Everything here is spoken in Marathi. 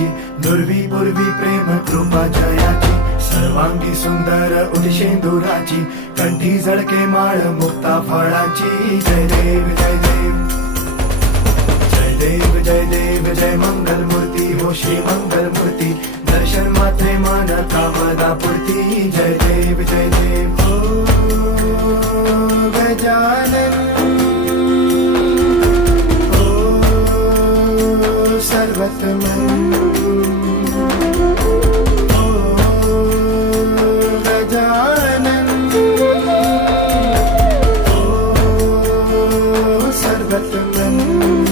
जयाची, दुर्वी पूर्वी प्रेम कृपा जयाची, सर्वांगी सुंदर उदिशेंदुराची, कंठी झळके माळ मुक्ता फळाची. जय देव जय देव जय देव जय देव जय मंगल मूर्ती हो श्री मंगल मूर्ती, दर्शन मात्रे मान कामना पूर्ती. जय देव जय देव हो गजानन हो सर्वतमन हो गजानन हो सर्वतमन.